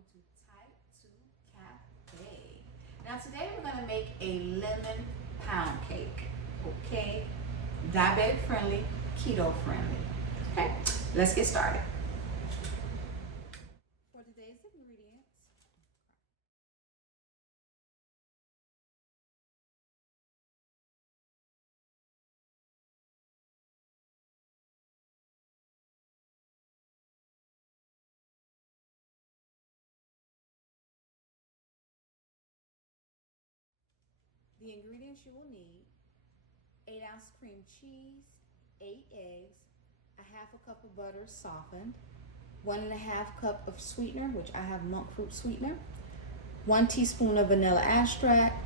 welcome to Type 2 Cafe. Now today we're going to make a lemon pound cake, okay? Diabetic friendly, keto friendly. Okay, let's get started. For today's ingredients, the ingredients you will need: 8-ounce cream cheese, 8 eggs, a half a cup of butter softened, 1.5 cup of sweetener, which I have monk fruit sweetener, 1 teaspoon of vanilla extract,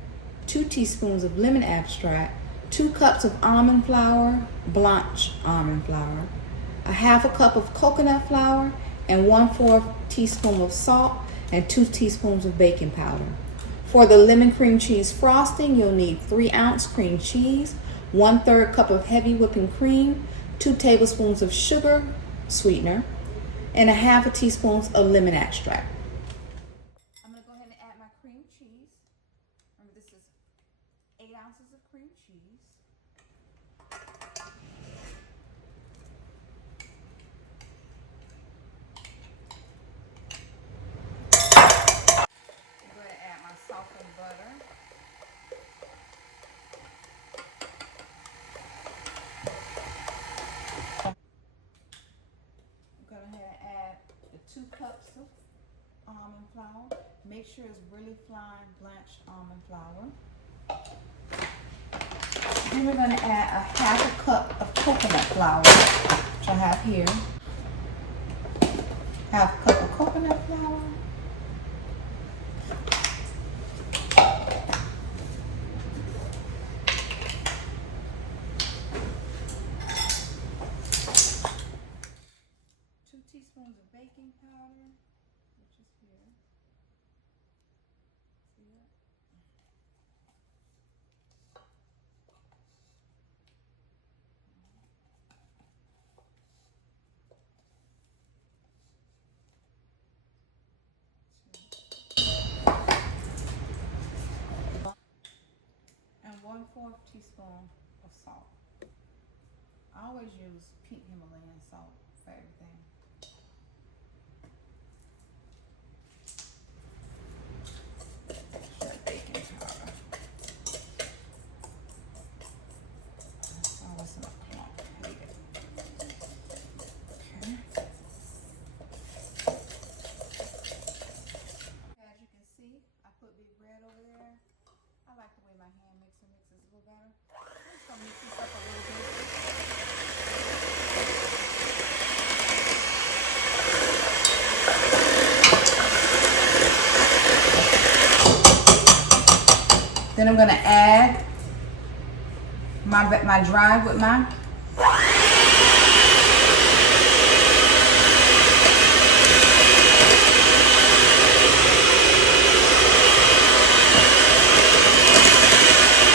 2 teaspoons of lemon extract, 2 cups of almond flour, blanched almond flour, a half a cup of coconut flour, and 1/4 teaspoon of salt and 2 teaspoons of baking powder. For the lemon cream cheese frosting, you'll need 3-ounce cream cheese, 1/3 cup of heavy whipping cream, 2 tablespoons of sugar sweetener, and a half a teaspoon of lemon extract. I'm going to go ahead and add my cream cheese. Remember, this is 8 ounces of cream cheese. I'm going to add my softened butter. I'm going to add the 2 cups of almond flour. Make sure it's really fine blanched almond flour. Then we're going to add a half a cup of coconut flour, which I have here. Half a cup of coconut flour. Teaspoons of baking powder, which is here. See that? And 1/4 teaspoon of salt. I always use pink Himalayan salt for everything. I like the way my hand mixes a little better. I'm just going to mix this up a little bit. Then I'm going to add my dry with my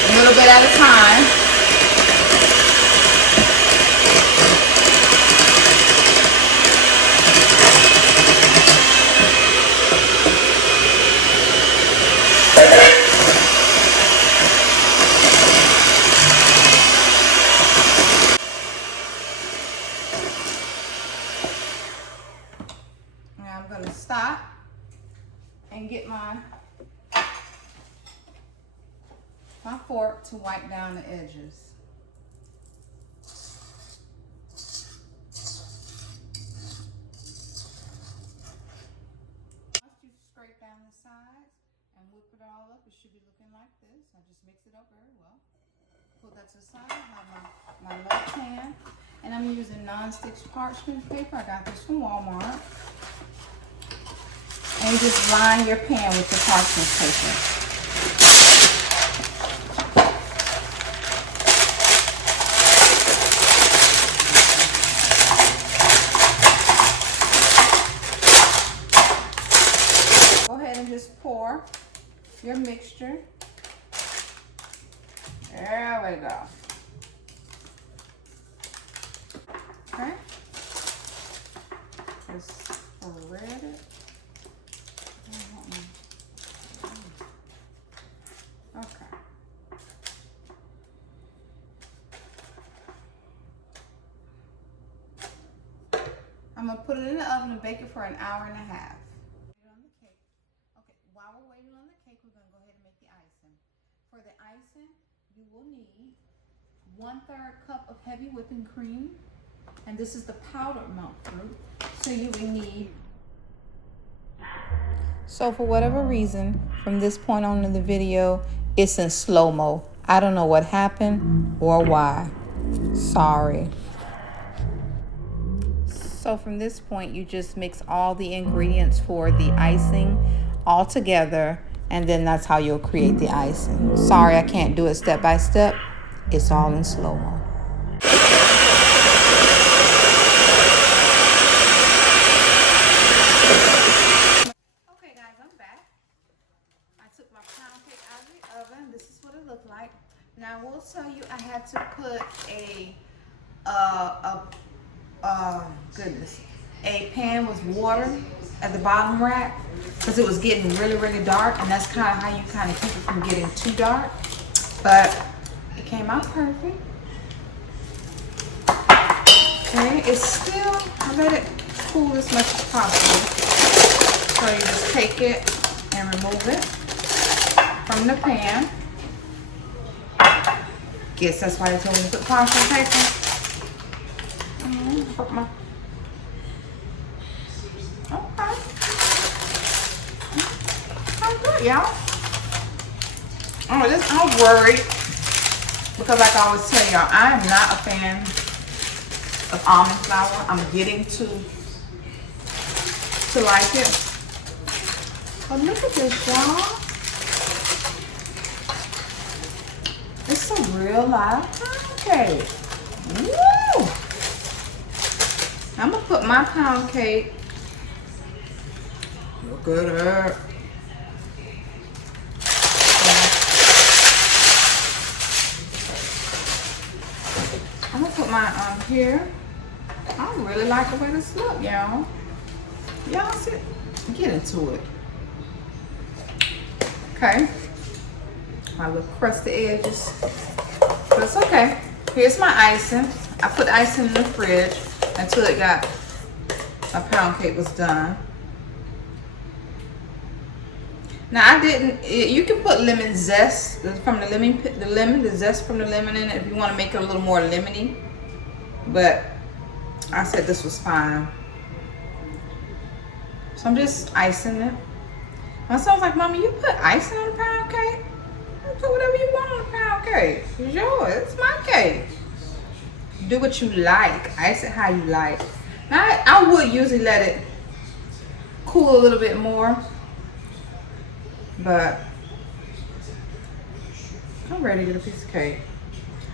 a little bit at a time. Now I'm going to stop and get my fork to wipe down the edges. Once you scrape down the sides and whip it all up, it should be looking like this. I just mix it up very well. Put that to the side. I have my left pan, and I'm using non-stick parchment paper. I got this from Walmart. And you just line your pan with your parchment paper. Just pour your mixture. There we go. Okay. Just spread it Okay. I'm gonna put it in the oven and bake it for an hour and a half. On the cake. Okay, while we're waiting on the cake, we're gonna go ahead and make the icing. For the icing, you will need 1/3 cup of heavy whipping cream, and this is the powdered monk fruit. So you will need. So for whatever reason, from this point on in the video, it's in slow-mo. I don't know what happened or why. Sorry. So from this point, you just mix all the ingredients for the icing all together, and then that's how you'll create the icing. Sorry, I can't do it step by step. It's all in slow-mo. Okay guys, I'm back. I took my pound cake out of the oven. This is what it looked like. Now I will tell you, I had to put a pan with water at the bottom rack because it was getting really dark, and that's kind of how you kind of keep it from getting too dark. But it came out perfect. Okay, it's still, I let it cool as much as possible. So you just take it and remove it from the pan. Guess that's why they told me to put parchment paper. Put my. Okay. I'm good, y'all. Oh, this, I'm worried because, like I always tell y'all, I am not a fan of almond flour. I'm getting to like it. But look at this, y'all. It's a real live pound cake. Woo! I'm gonna put my pound cake. Look at her. I'm gonna put mine here. I really like the way this look, y'all. Y'all see? Get into it. Okay. My little crusty edges. But it's okay. Here's my icing. I put icing in the fridge until it got, my pound cake was done. Now I didn't, you can put lemon zest from the zest from the lemon in it if you want to make it a little more lemony. But I said this was fine. So I'm just icing it. My son's like, Mommy, you put icing on the pound cake? You put whatever you want on the pound cake. It's yours. It's my cake. Do what you like. Ice it how you like. Now, I would usually let it cool a little bit more. But I'm ready to get a piece of cake.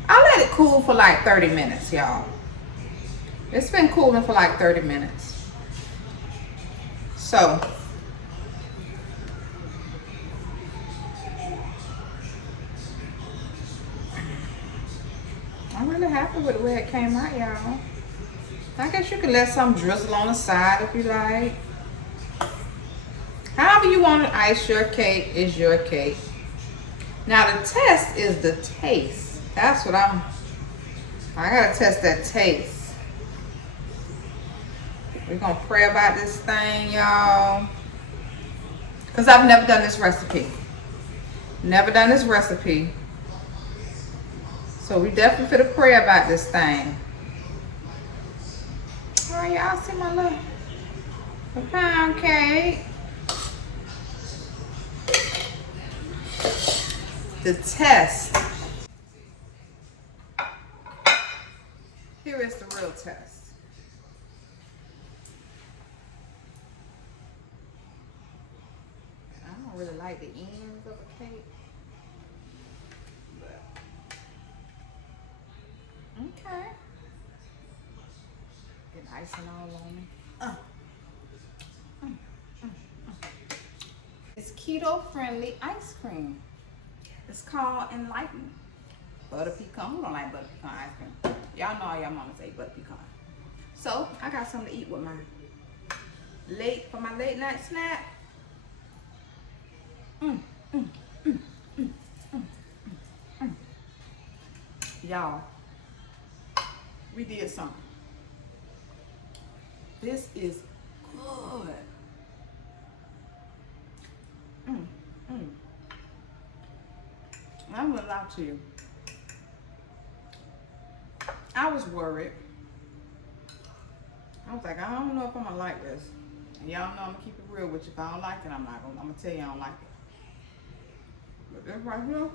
I let it cool for like 30 minutes, y'all. It's been cooling for like 30 minutes. So I'm really happy with the way it came out, y'all. I guess you can let some drizzle on the side if you like. However you want to ice your cake is your cake. Now the test is the taste. That's what I gotta test that taste. We're gonna pray about this thing, y'all. Because I've never done this recipe. Never done this recipe. So we definitely finna pray about this thing. All right, y'all see my little pound cake. The test. Here is the real test. I don't really like the ends of a cake. But okay. Get icing all on me. It's keto friendly ice cream. It's called Enlightened. Butter pecan. Who don't like butter pecan ice cream? Y'all know all y'all mama say butter pecan. So I got something to eat with my late night snack. Mm, mm, mm, mm, mm, mm. Y'all, we did something. This is good. I'm gonna lie to you. I was worried. I was like, I don't know if I'm gonna like this. And y'all know I'm gonna keep it real with you. If I don't like it, I'm gonna tell you I don't like it. But this right here,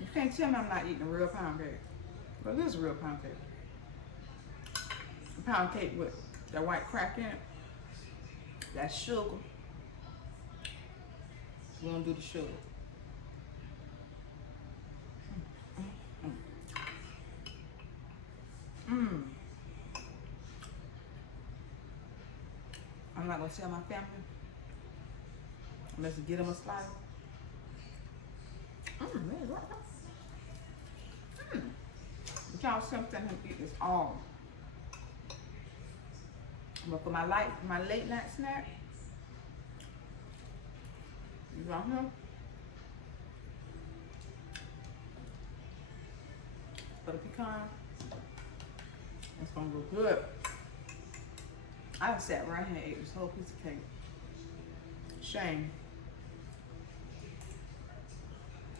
you can't tell me I'm not eating a real pound cake. But this is a real pound cake. A pound cake with that white crack in it. That's sugar. We're gonna do the sugar. I'm not gonna tell my family unless I get them a slice. But y'all something him eat this all. But for my late night snack, you got him. For the pecan, it's gonna go good. I done sat right here and ate this whole piece of cake. Shame.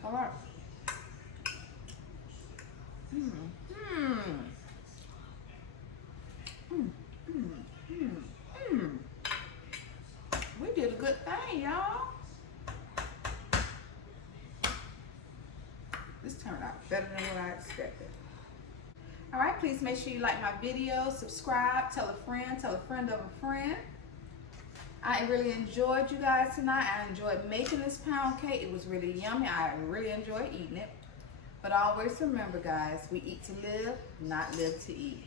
All right. We did a good thing, y'all. This turned out better than what I expected. All right, please make sure you like my video, subscribe, tell a friend of a friend. I really enjoyed you guys tonight. I enjoyed making this pound cake. It was really yummy. I really enjoyed eating it. But always remember, guys, we eat to live, not live to eat.